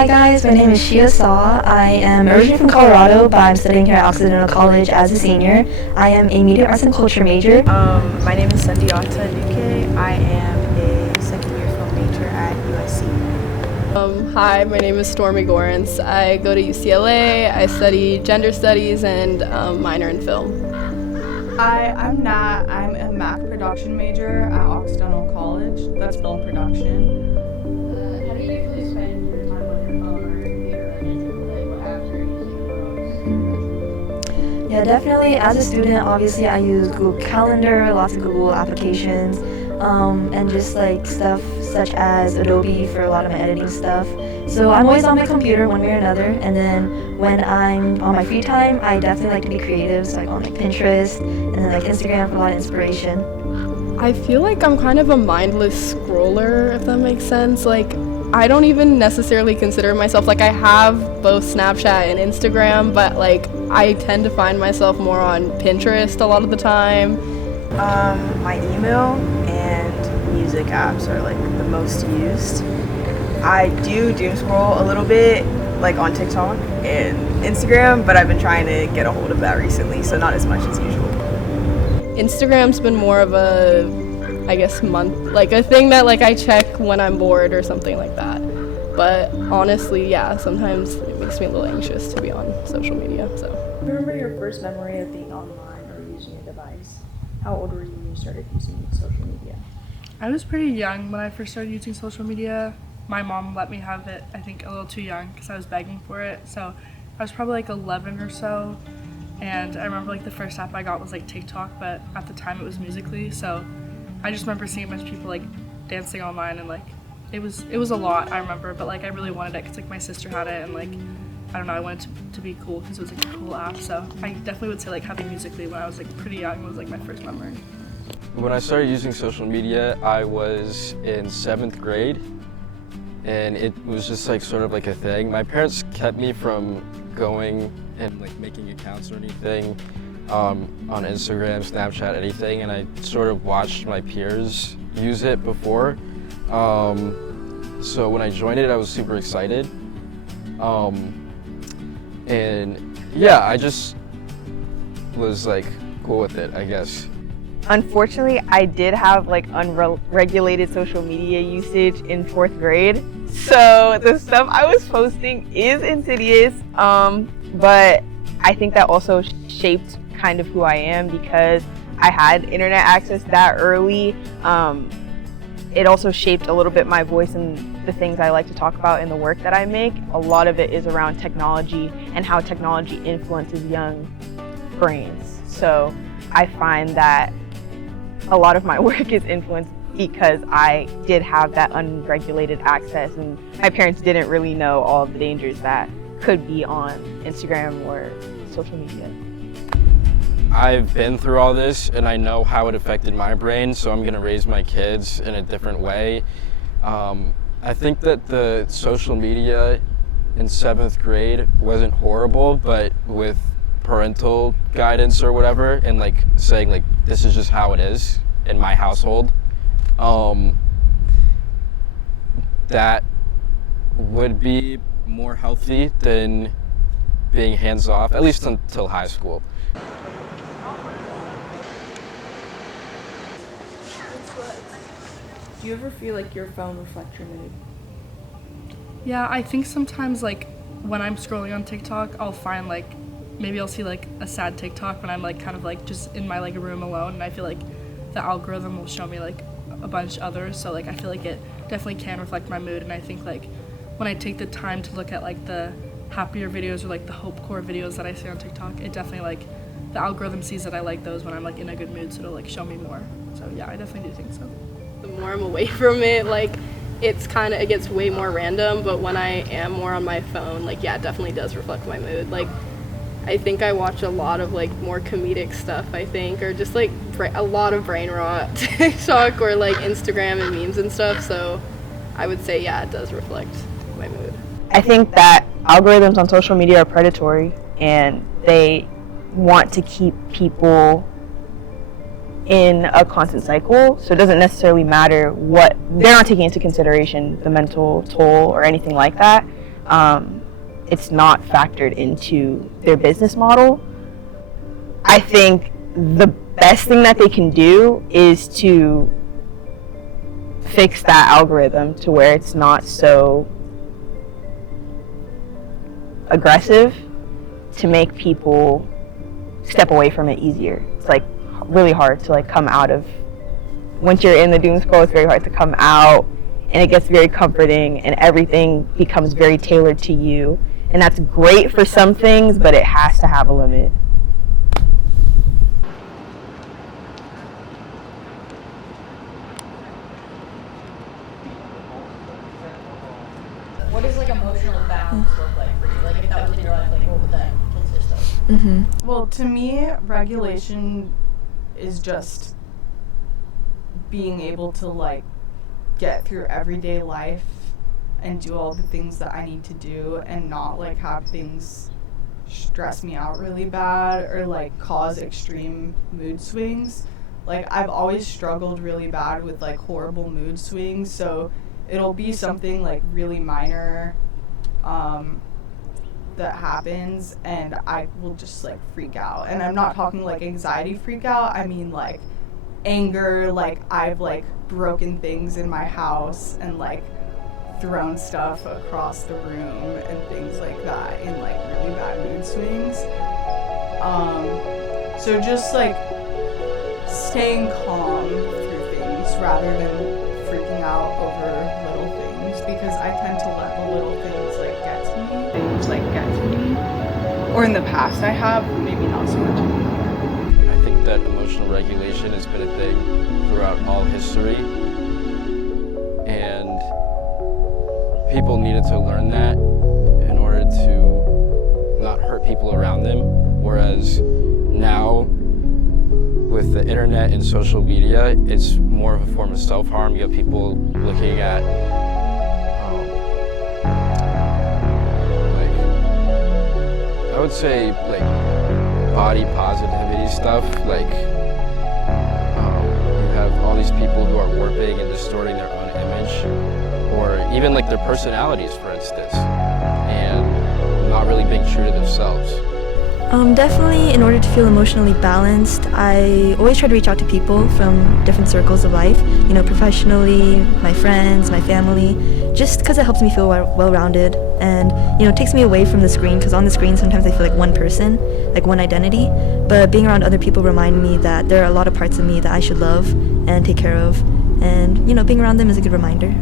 Hi guys, my name is Shia Saw. I am originally from Colorado, but I'm studying here at Occidental College as a senior. I am a media arts and culture major. My name is Sundiata Nuke. I am a second year film major at USC. Hi, my name is Stormy Gorence. I go to UCLA. I study gender studies and minor in film. Hi, I'm Nat. I'm a Mac production major at Occidental College. That's film production. How do you usually spend your time on your phone or your computer? Like what apps are you using the most? Yeah, definitely. As a student, obviously I use Google Calendar, lots of Google applications, and just like stuff such as Adobe for a lot of my editing stuff. So I'm always on my computer one way or another, and then when I'm on my free time, I definitely like to be creative, so I go on like Pinterest and then like Instagram for a lot of inspiration. I feel like I'm kind of a mindless scroller, if that makes sense. Like, I don't even necessarily consider myself, like, I have both Snapchat and Instagram, but like, I tend to find myself more on Pinterest a lot of the time. My email and music apps are like the most used. I do doom scroll a little bit, like on TikTok and Instagram, but I've been trying to get a hold of that recently, so not as much as usual. Instagram's been more of a, I guess, like a thing that like I check when I'm bored or something like that. But honestly, yeah, sometimes it makes me a little anxious to be on social media, so. Remember your first memory of being online or using a device? How old were you when you started using social media? I was pretty young when I first started using social media. My mom let me have it, I think, a little too young because I was begging for it. So I was probably like 11 or so. And I remember like the first app I got was like TikTok, but at the time it was Musical.ly. So I just remember seeing a bunch of people like dancing online, and like it was a lot, I remember. But like I really wanted it because like my sister had it, and like I don't know, I wanted to be cool because it was like a cool app. So I definitely would say like having Musical.ly when I was like pretty young was like my first memory. When I started using social media, I was in 7th grade, and it was just like sort of like a thing. My parents kept me from going and like making accounts or anything on Instagram, Snapchat, anything, and I sort of watched my peers use it before. So when I joined it, I was super excited. And yeah, I just was like cool with it, I guess. Unfortunately, I did have like unregulated social media usage in 4th grade. So the stuff I was posting is insidious, but I think that also shaped kind of who I am because I had internet access that early. It also shaped a little bit my voice and the things I like to talk about in the work that I make. A lot of it is around technology and how technology influences young brains. So I find that a lot of my work is influenced because I did have that unregulated access, and my parents didn't really know all of the dangers that could be on Instagram or social media. I've been through all this and I know how it affected my brain, so I'm gonna raise my kids in a different way. I think that the social media in 7th grade wasn't horrible, but with parental guidance or whatever, and like saying like, this is just how it is in my household, that would be more healthy than being hands-off, at least until high school. Do you ever feel like your phone reflects your mood? Yeah, I think sometimes like when I'm scrolling on TikTok, I'll find like, maybe I'll see like a sad TikTok when I'm like kind of like just in my like room alone, and I feel like the algorithm will show me like a bunch of others, so like I feel like it definitely can reflect my mood. And I think like when I take the time to look at like the happier videos or like the hope core videos that I see on TikTok, it definitely like the algorithm sees that I like those when I'm like in a good mood, so it'll like show me more. So yeah, I definitely do think so. The more I'm away from it, like it gets way more random, but when I am more on my phone, like yeah, it definitely does reflect my mood. Like I think I watch a lot of like more comedic stuff, I think, or just like a lot of brain rot TikTok or like Instagram and memes and stuff, so I would say yeah, it does reflect my mood. I think that algorithms on social media are predatory, and they want to keep people in a constant cycle, so it doesn't necessarily matter what, they're not taking into consideration the mental toll or anything like that. it's not factored into their business model. I think the best thing that they can do is to fix that algorithm to where it's not so aggressive, to make people step away from it easier. It's like really hard to like come out of, once you're in the doom scroll, it's very hard to come out, and it gets very comforting and everything becomes very tailored to you. And that's great for some things, but it has to have a limit. What does like emotional balance look like for you? Like if that was in your life, like what would that consist of? Well, to me, regulation is just being able to like get through everyday life and do all the things that I need to do and not like have things stress me out really bad or like cause extreme mood swings. Like I've always struggled really bad with like horrible mood swings, so it'll be something like really minor that happens and I will just like freak out. And I'm not talking like anxiety freak out, I mean like anger, like I've like broken things in my house and like thrown stuff across the room and things like that in like really bad mood swings. So just like staying calm through things rather than freaking out over little things, because I tend to let the little things like get to me. Things like get to me. Or in the past I have, maybe not so much anymore. I think that emotional regulation has been a thing throughout all history, and people needed to learn that in order to not hurt people around them. Whereas now, with the internet and social media, it's more of a form of self-harm. You have people looking at like, I would say like body positivity stuff. Like you have all these people who are warping and distorting their own image, or even like their personalities, for instance, and not really being true to themselves. Definitely, in order to feel emotionally balanced, I always try to reach out to people from different circles of life, you know, professionally, my friends, my family, just because it helps me feel well-rounded and, you know, it takes me away from the screen, because on the screen sometimes I feel like one person, like one identity, but being around other people remind me that there are a lot of parts of me that I should love and take care of, and, you know, being around them is a good reminder.